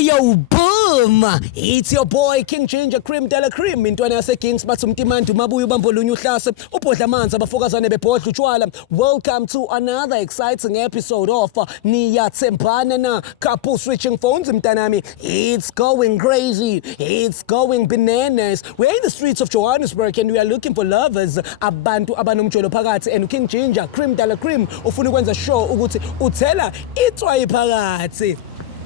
Hey yo, boom! It's your boy King Ginger Cream Dela Cream intwana yase Kings bathi umtimandi mabuya ubambolunya uhlase ubhodla amanzi abafokazane bebhodla utshwala. Welcome to another exciting episode of Niyathembana Na couple switching phones mntanami. It's going crazy. It's going bananas. We're in the streets of Johannesburg and we are looking for lovers abantu abanomjolo phakathi and King Ginger Cream Dela Cream ufuna ukwenza show ukuthi uthela itswayi phakathi.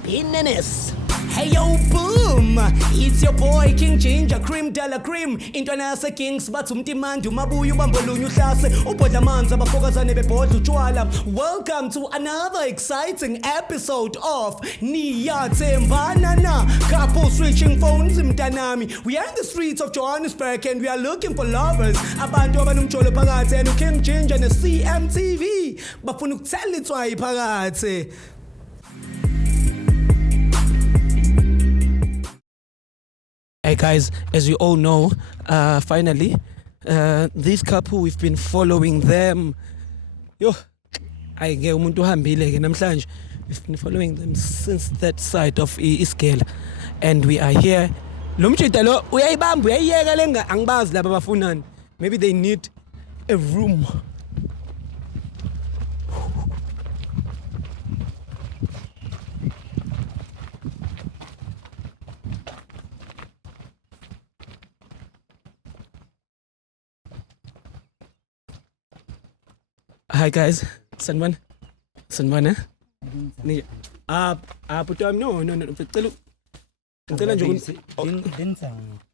Bananas. Hey yo, boom! It's your boy King Ginger Cream Dela Cream intwana yase Kings bathi umtimandi mabuya ubambolunya uhlase ubhodla amanzi abafokazane bebhodla utshwala. Welcome to another exciting episode of Niyathembana Na couple switching phones mntanami. We are in the streets of Johannesburg and we are looking for lovers abantu abanomjolo phakathi and King Ginger ne CMTV bafuna ukuthela itswayi phakathi. Hey guys, as you all know, finally, this couple, we've been following them. We've been following them since that side of Iskele. And we are here. Maybe they need a room. Hi guys, Sanwan, eh? Putam no.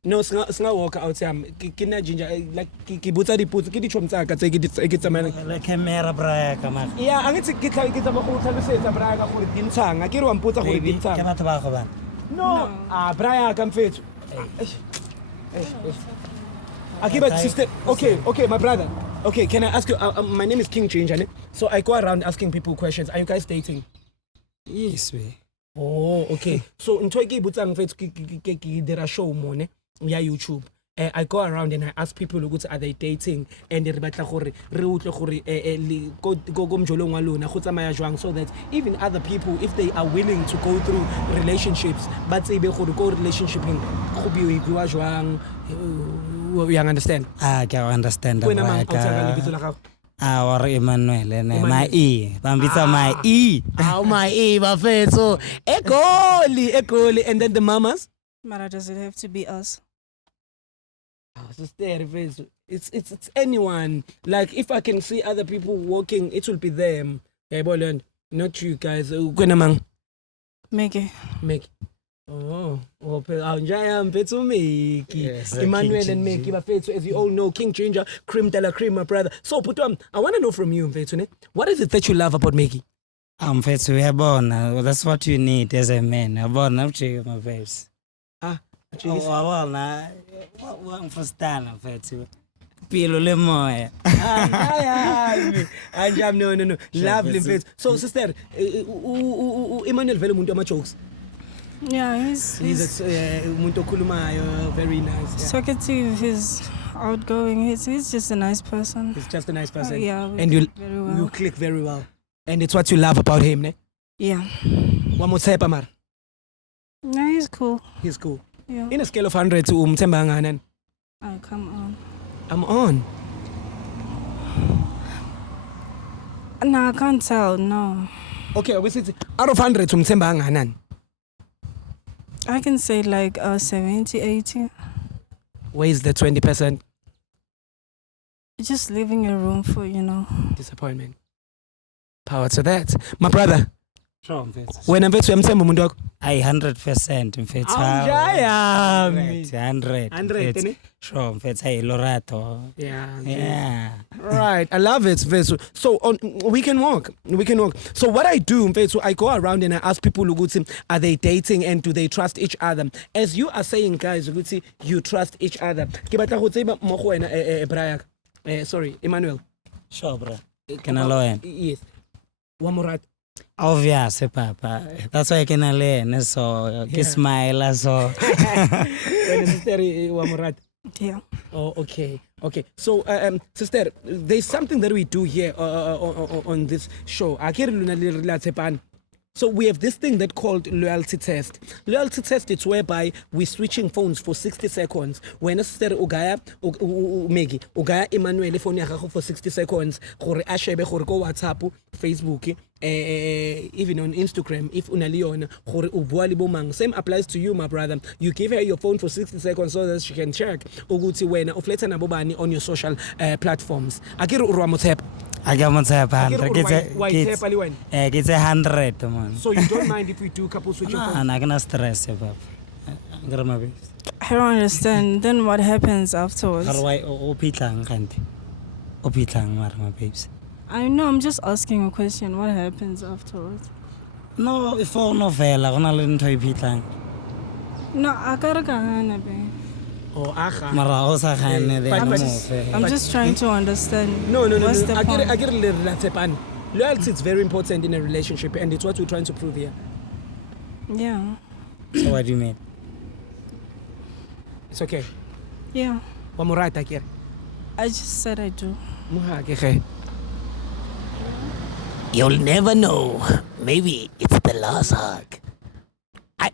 No, singa walk out kina Ginger like kibutsa diputsi ke ditshomtsaka tse ke tsamana le camera braya ka ma. Yeah, angithi ke tsa ba go tlhalosetsa braya ka gore dintshanga ke re wa mputsa gore dintshanga. Ke batho ba go bana. No, braya ka mfethu. Akiba sister. Okay, my brother. Okay, can I ask you? My name is King Ginger. So I go around asking people questions. Are you guys dating? Yes, we. Oh, okay. So in Twiki Butsang there are show more yeah YouTube. I go around and I ask people are they dating and they so that even other people, if they are willing to go through relationships, but say go relationship you understand? I can understand. Our Emmanuel, my E. Bambita, my E. Oh, my E, my face. So, Ekoli. And then the mamas? Mara, does it have to be us? It's anyone. Like, if I can see other people walking, it will be them. Not you guys. Meki. Oh, yes, Emmanuel and Meki, as you all know, King Ginger, Cream Dela Cream, my brother. So, Putam, I want to know from you, what is it that you love about Meki? We are born. That's what you need as a man. I'm born. I'm checking my face. I'm for stand. Pilo le moya. No. Lovely face. So, sister, Emmanuel vele muntu ama jokes. Yeah, he's muntu khulumayo, very nice. Yeah. Talkative, he's outgoing. He's just a nice person. He's just a nice person. Yeah, and you click very well. And it's what you love about him, ne? Yeah. One more type, Amar. No, he's cool. He's cool. Yeah. In a scale of 100 to Niyathembana Na. Oh, come on. I'm on. No, I can't tell. No. Okay, we say out of 100 to Niyathembana Na. I can say like 70, 80. Where is the 20%? Just leaving a room for, Disappointment. Power to that. My brother. Sure, when I'm vetu yamthemba umuntu wakho? 100% mfethu. 100. Sure, mfethu lorato. Yeah. Right. I love it, Vesu. So we can walk. So what I do, Vesu, I go around and I ask people ukuthi, are they dating and do they trust each other? As you are saying, guys, ukuthi, you trust each other. Ke batla go tseba mo go wena Brian. Sorry, Emmanuel. Sure, bro. Can I learn? Yes. One more right. Obvious, Papa. That's why I can learn. So, smile. So, yeah. Oh, okay. So, sister, there's something that we do here on this show. So we have this thing that called loyalty test. Loyalty test, it's whereby we're switching phones for 60 seconds. When necessary, ugaya Maggie, ugaya Emmanuel phone yakho for 60 seconds. Gore ashebe gore ko WhatsApp, Facebook, even on Instagram, if unaliona, gore ubua li bomang. Same applies to you, my brother. You give her your phone for 60 seconds so that she can check ukuthi wena ufletha nabobani on your social platforms. Akiri urwa motshepa. I got my tap Akiri 100. why tap ali wena? It's 100, man. So you don't mind if we do couple switching phones? I'm not gonna stress you, pap. Got my babes. I don't understand. Then what happens afterwards? Why opitlang kanti? Opitlang mar my babes. I know, I'm just asking a question. What happens afterwards? No, before novela, gona le ntho ipitlang. No, I gotta go on, babe. Oh, aha. Mara o sa gane de I'm just trying to understand. No. What's the point? I get a little Niyathembana. Loyalty is very important in a relationship, and it's what we're trying to prove here. Yeah. So what do you mean? It's okay. Yeah. Wamurata akere. I just said I do. Muhake. You'll never know. Maybe it's the last hug.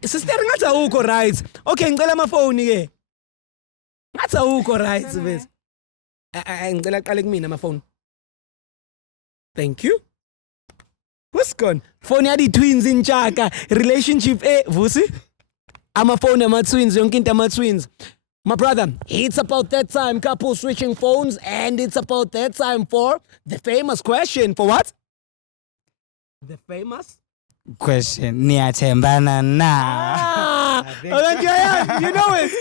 Sister ngathi awukho right. Okay, ngicela amafoni ke. Ngathi awukho right bese. Ngicela aqale kumina amafoni. Thank you. What's gone? Phone yadi twins in Chaka. Relationship Vusi. Amafoni ama-twins, yonke into ama-twins. My brother, it's about that time, couple switching phones, and it's about that time for the famous question. For what? The famous Question. Niyathembana Na. you know it.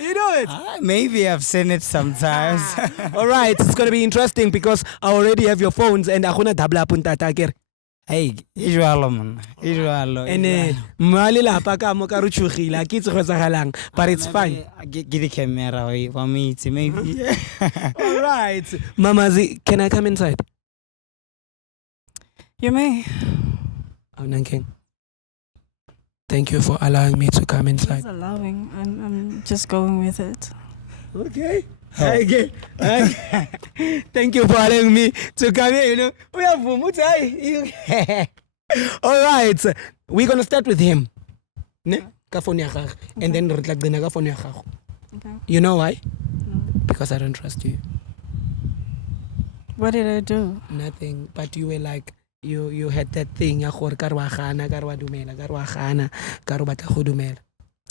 You know it. Maybe I've seen it sometimes. All right, it's going to be interesting because I already have your phones and akuna dabla puntata akere. Hey, ijwalo man. Ijwalo. And mali lapha ka mo ka ruchugile akitse go tsagalang, but it's fine. Give the camera away for me to maybe. All right. Mamazi, can I come inside? You may. Oh, Nankeng. Thank you for allowing me to come inside. It's allowing. I'm just going with it. Okay. Okay. Thank you for allowing me to come here, you know. We have all right. We're going to start with him. Ne? Ka phone ya gagwe. And then re tla gcina ka phone ya gago. Okay. You know why? No. Because I don't trust you. What did I do? Nothing. But you were like, you had that thing ya gore ka re wa gana, ka re wa dumela, ka re wa gana, ka re o batla go dumela.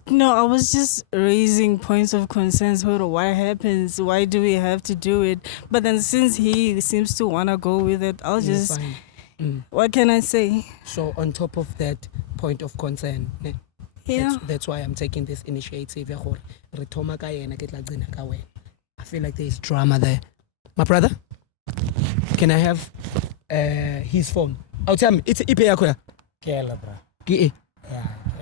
No, I was just raising points of concerns. What happens? Why do we have to do it? But then since he seems to want to go with it, I'll It's just... fine. What can I say? So on top of that point of concern, ne? Yeah. That's why I'm taking this initiative. I feel like there's drama there. My brother, can I have his phone? I'll tell him it's EP yakho. Kela, bro. Yeah.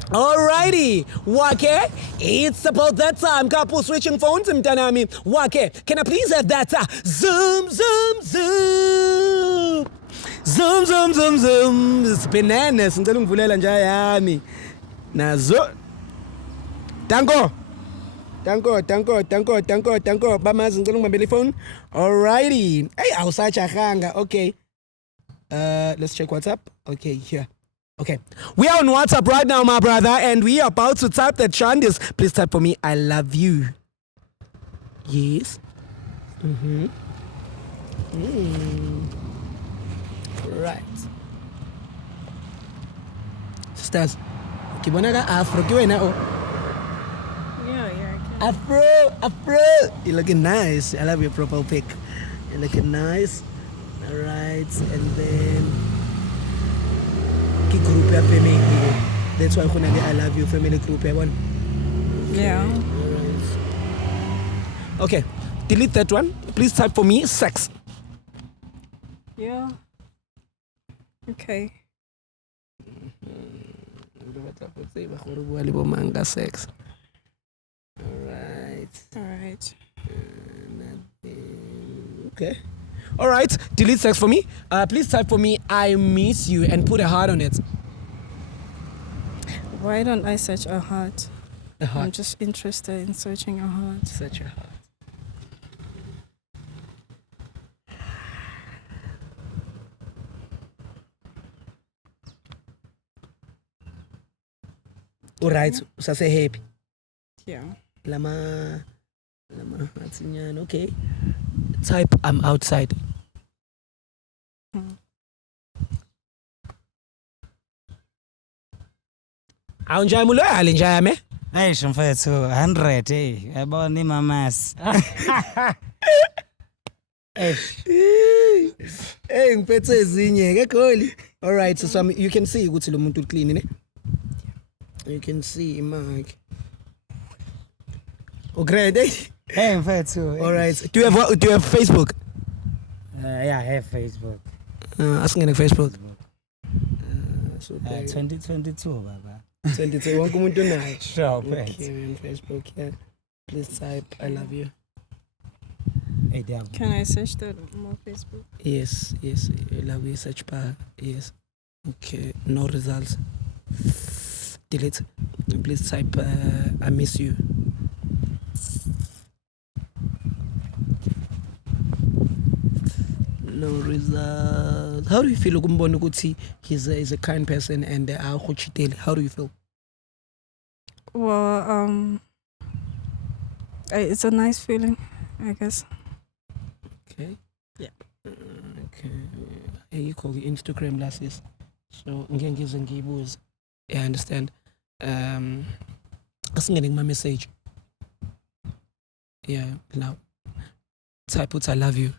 Alrighty, Wake, it's about that time. Couple switching phones, mtanami. Wake, can I please have that? Zoom, zoom, zoom. Zoom, zoom, zoom, zoom. It's bananas. Ngicela ungivulela nje yami. Nazo. Danko. Bamazi ngicela ungibambele ifone. Alrighty. Hey, awusacha hanga. Okay. Let's check WhatsApp. Okay, here. Okay. We are on WhatsApp right now, my brother, and we are about to type that Chandis. Please type for me, I love you. Yes. Right. Sisters, kibona ka afro kiwena o. Yeah, I can. Afro. You're looking nice. I love your profile pic. You're looking nice. All right, and then ki group ya family. That's why I love you family group ya one. Yeah. Alright. Okay, delete that one. Please type for me sex. Yeah. Okay. Sex. Alright. All right. Okay. Alright, delete sex for me. Please type for me I miss you and put a heart on it. Why don't I search a heart? A I'm heart. just interested in searching a heart. Such a heart. Alright, usase happy. Yeah. Lama Hatsinyana, okay. Type I'm outside. Awunjaya muloyali njaya me? Hey, mfethu 100 hey. Yabona imamas. Hey, ngiphethe ezinye ke Goli. Alright, so you can see ukuthi lo muntu clean ne? You can see Mark. Oh great. Hey, mfethu. Alright. Do you have Facebook? Yeah, I have Facebook. Asingene Facebook. So 2022 baba. 22 wonke umuntu unayo. Sure, Okay, on Facebook, yeah. Please type I love you. Hey, damn. Can I search that on my Facebook? Yes, I love you search bar. Yes. Okay, no results. Delete. Please type I miss you. No results. How do you feel ukumbona ukuthi he's a kind person and how do you feel? Well, it's a nice feeling, I guess. Okay. Yeah. Okay. Hey, you call Instagram lasses. So ngibuza. Yeah, I understand. Asingene my message. Yeah, now. Type what I love you.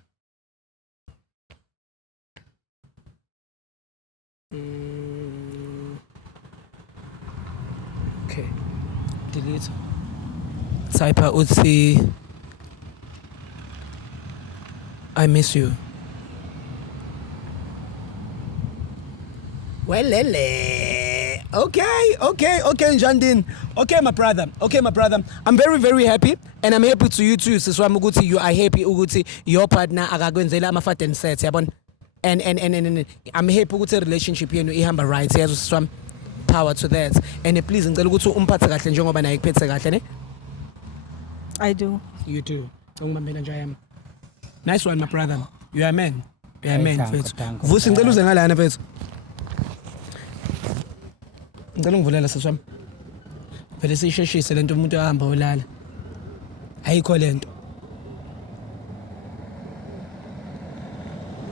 Okay. Delete. Type out uthi I miss you. Well, okay, Jandin. Okay, my brother. I'm very, very happy, and I'm happy to you too. Siswami ukuthi you are happy ukuthi your partner akakwenzela ama-fat and set, yabona. And I'm happy ukuthi relationship yenu ihamba right. Yazi siswami, power to that. And please ngicela ukuthi umphathe kahle njengoba naye kuphethe kahle ne? I do. You too. Ngibambela nje ayami. Nice one, my brother. You are a man. You are a man, mfethu. Vusi ngicela uze ngalana mfethu. Ngicela ungivulela siswami. Vele sisheshise lento umuntu ahamba olala. Ayikho lento.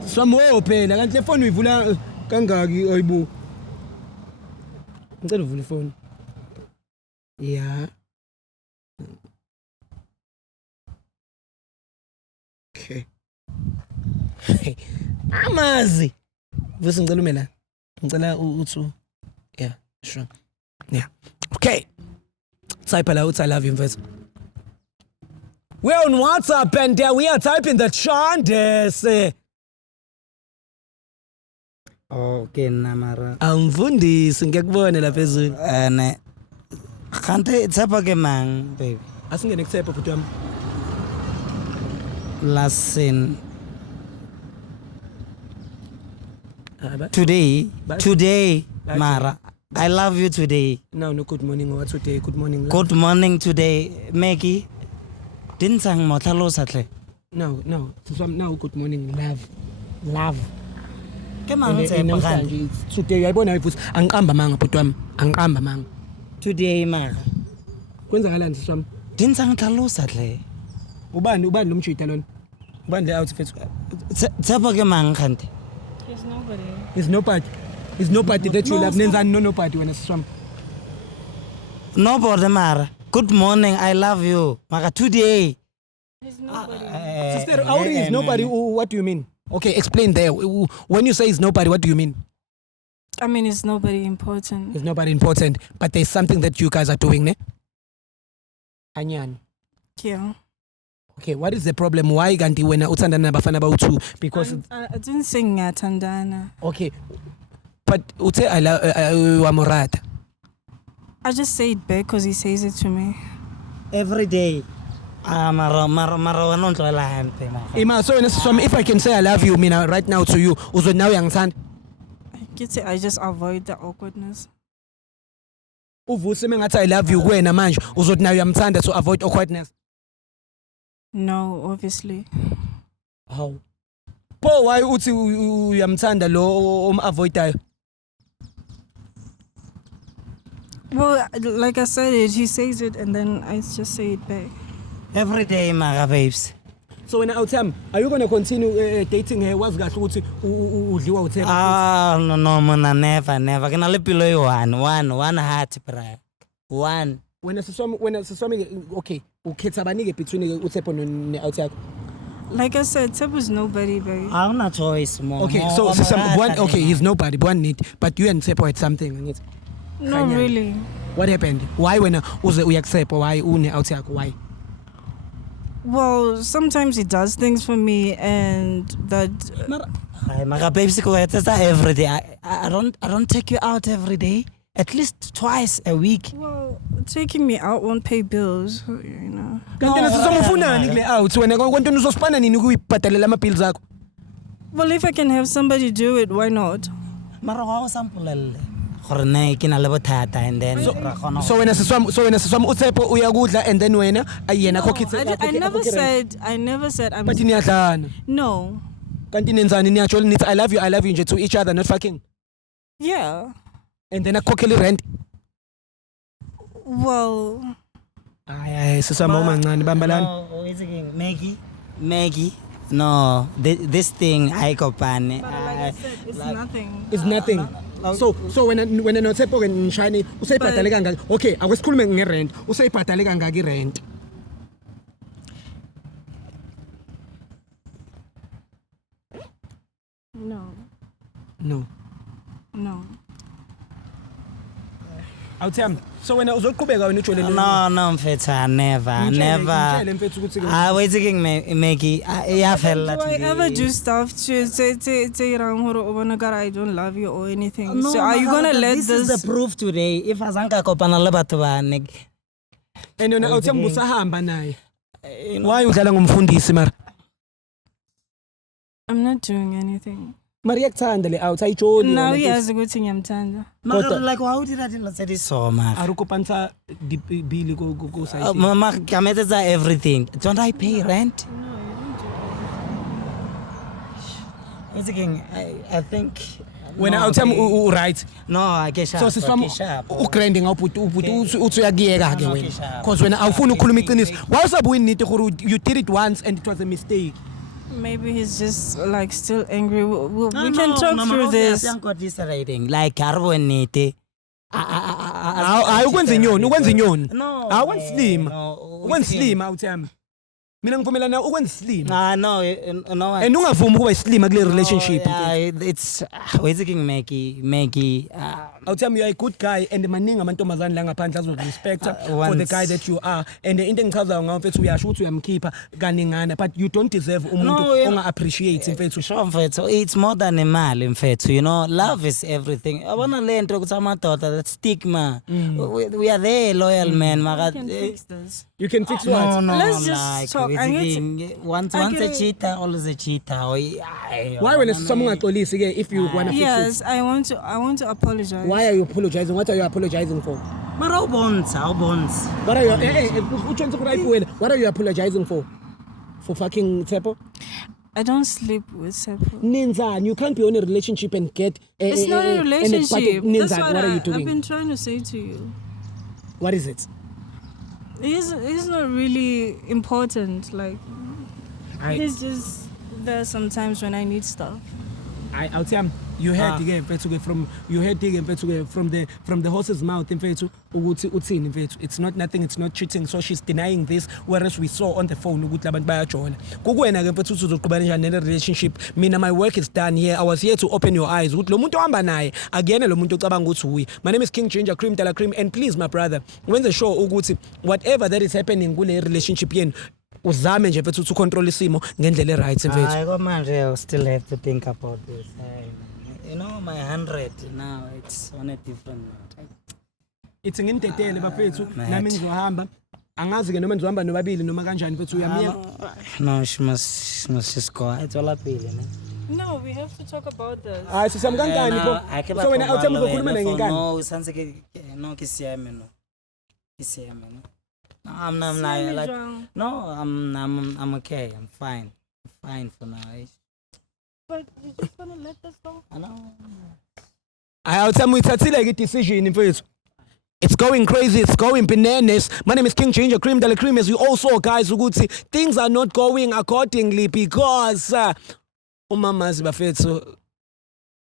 Siswami wo phela kanti le phone uyivula kangaki ayibo. Ngicela uvule ifone. Yeah. Okay. Amazi. Vusi ngicela ume la. Ngicela uthu. Yeah, sure. Yeah. Okay. Type out I love you mfethu. We're on WhatsApp and we are typing the Chandes. Okay, namara. Angifundisi ngiyakubona la phezulu. Ne. Kanti tsapa ke mang, baby. Asingene kuthepha bhuti wami. Listen. Today, Mara. I love you today. No, good morning or today. Good morning. Love. Good morning today, Maggie. Didn't sang motlalo satle. No. Now good morning, love. Ke mang tshepa kanti. Today ayibona ifuthi angiqamba manga bhuti wami. Angiqamba manga. Today, Mara. Kwenzakalani siswami? Didn't sang tlalo satle. Ubani lo mjita lona? Ubani le outfit? Tshepa ke mang kanti. There's nobody. It's nobody that you love. Nenzani no nobody wena siswami. Nobody, Mara. Good morning, I love you. Maka today. There's nobody. Sister, how is nobody? What do you mean? Okay, explain there. When you say it's nobody, what do you mean? I mean, it's nobody important. It's nobody important, but there's something that you guys are doing, ne? Anyan. Yeah. Okay, what is the problem? Why kanti wena uthandana nabafana bawu2? Because I didn't sing Niyathembana. okay. But uthe I love Amorata. I just say it back because he says it to me. Every day. Mara wanontlola hampe ma. Ima, so if I can say I love you, mina right now to you, uzo now yangithanda. I just avoid the awkwardness. Uvusi mengathi I love you kuwena manje, uzothi now uyamthanda to avoid awkwardness. No, obviously. How? Po why uthi uyamthanda lo avoidayo? Well, like I said it, he says it and then I just say it back. Every day, mara babes. So when Autam, are you gonna continue dating her? What's that? Udliwa uTshepo? Ah, no, mona, never. Can I live below one heart, bra. One. When Siswami, okay, ukhetha abanike between uTshepo ne Autam. Like I said, Tsepo's nobody, babe. I have no choice, more. Okay, so he's nobody, one need, but you and Tsepo had something. No, really. What happened? Why when Uyaksepo? Why une Autam? Why? Well, sometimes he does things for me, and that. Mara babes, every day. I don't take you out every day. At least twice a week. Well, taking me out won't pay bills, you know. Kanti nasizomufuna kule out wena konke uzosipana nini ukuyibhadalela ama bills akho? Well, if I can have somebody do it, why not? Mara wa sample gore na ke na le bothata and then So when Siswami uTshepo uyakudla and then wena ayena kokhithe. I never said I'm. But niyadlana. No. Kanti nenzani niyatsho nithi I love you nje to each other, not fucking. Yeah. And then akhokhele rent. Well. Ay Siswami umancane bambalana. No, is it Maggie? No, this thing I kopane. But like I said, it's nothing. It's nothing. So when noTshepo ke nishani usayibhadale kangaki? Okay, akusikhulume ngerent. Usayibhadale kangaki rent? No. Awuthembi. So wena uzoqhubeka wena ujole No, mfethu, never. Waiting Maggie. Do I ever do stuff to say I don't love you or anything? No, so are you gonna let this is the proof today? If azanka kopana le batho ba nek. And yona awuthembi usahamba naye. Why udlala ngomfundisi mara? I'm not doing anything. Maria kuthanda le out ayijoli. Now yazi ukuthi ngiyamthanda. Like how did I say this so much? Arukopansa bill go side. Mama kametsa everything. Don't I pay rent? It's again I think when awuthembi right. No, I guess so siswami ugrinding awubhuti uthi uyakiyeka ke wena. Because when awufuna ukukhuluma iqiniso. Why usabuyi nithi gore you did it once and it was a mistake? Maybe he's just like still angry. We can talk through this. Like carbonate. Ukwenza inyoni. No. Slim. Ukwenza slim awuthembi. Mina ngivumelana ukwenza slim. No. And ungavumi ukuba slim kule relationship. It's waiting Maggie. Awuthembi you are a good guy and maningi amantombazane la ngaphandle azorespect for the guy that you are. And into engichazayo ngawo mfethu uyasho ukuthi uyamkhipha kaningana but you don't deserve umuntu onga appreciate mfethu. Sure mfethu, it's more than imali mfethu, you know. Love is everything. Abona le nto ukuthi amadoda, that stigma. We are there loyal men maka. You can fix what? No. Let's just talk. Once a cheater, always a cheater. Why when someone ungaxolisi ke if you want to fix it? Yes, I want to apologize. Why are you apologizing? What are you apologizing for? Mara ubonsa. What are you what are you apologizing for? For fucking Tsepo? I don't sleep with Tsepo. Ninza, you can't be in a relationship and get it's not a relationship. Ninza, That's what are you doing? I've been trying to say to you. What is it? He's not really important. Like he's just there sometimes when I need stuff. I'll tell him you heard again from the horse's mouth in fetu ukuthi uthini in fetu. It's not nothing, it's not cheating. So she's denying this, whereas we saw on the phone ukuthi abantu bayajola. Kukuwena ke mfethu uzoqhubana njani ne relationship. Mina my work is done here. I was here to open your eyes ukuthi lo muntu ohamba naye akuyena lo muntu ocabanga ukuthi uyi. My name is King Ginger Cream Dala Cream, and please my brother, when the show ukuthi whatever that is happening kule relationship yenu uzame nje mfethu to control isimo ngendlela right mfethu. I got manje, I still have to think about this. You know, my 100 now, it's on a different note. It's ngintetele bafethu nami ngizohamba angazi ke noma nizohamba nobabili noma kanjani mfethu uyamiya. No, she must just go. It's all up here. No, we have to talk about this. Hayi sisam kankani pho. So wena awuthemba ukukhuluma ngenkani? No, sanse no kisiyame no. Kisiyame no. I'm like no, I'm okay. I'm fine. I'm fine for now. But you just want to let this go? I know. Hayi awuthemba uyithathile ke decision mfethu. It's going crazy, it's going bananas. My name is King Ginger Cream Dele Cream. As you all saw, guys, ukuthi things are not going accordingly because umamazi bafethu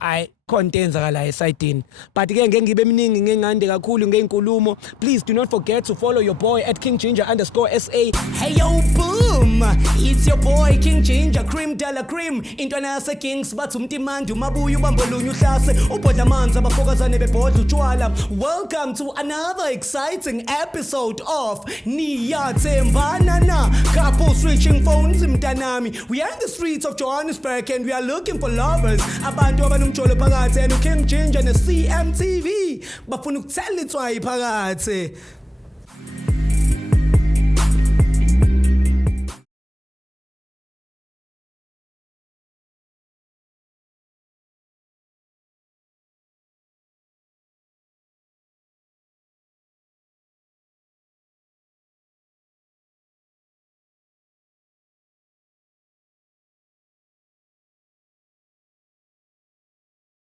I contents akala esayidini. But ke ngeke ngibe eminingi ngengande kakhulu ngeinkulumo. Please do not forget to follow your boy at KingGinger_SA. Hey yo boom, it's your boy King Ginger Cream Dele Cream. Intwana yase Kings bathi umtimandi umabuya ubambolunya uhlase ubhodla amanzi abafokazane bebhodla utshwala. Welcome to another exciting episode of Niyathembana Na. Couple switching phones mntanami. We are in the streets of Johannesburg and we are looking for lovers. Abantu abanomjolo phakathi and King Ginger ne CMTV bafuna ukuthela itswayi phakathi.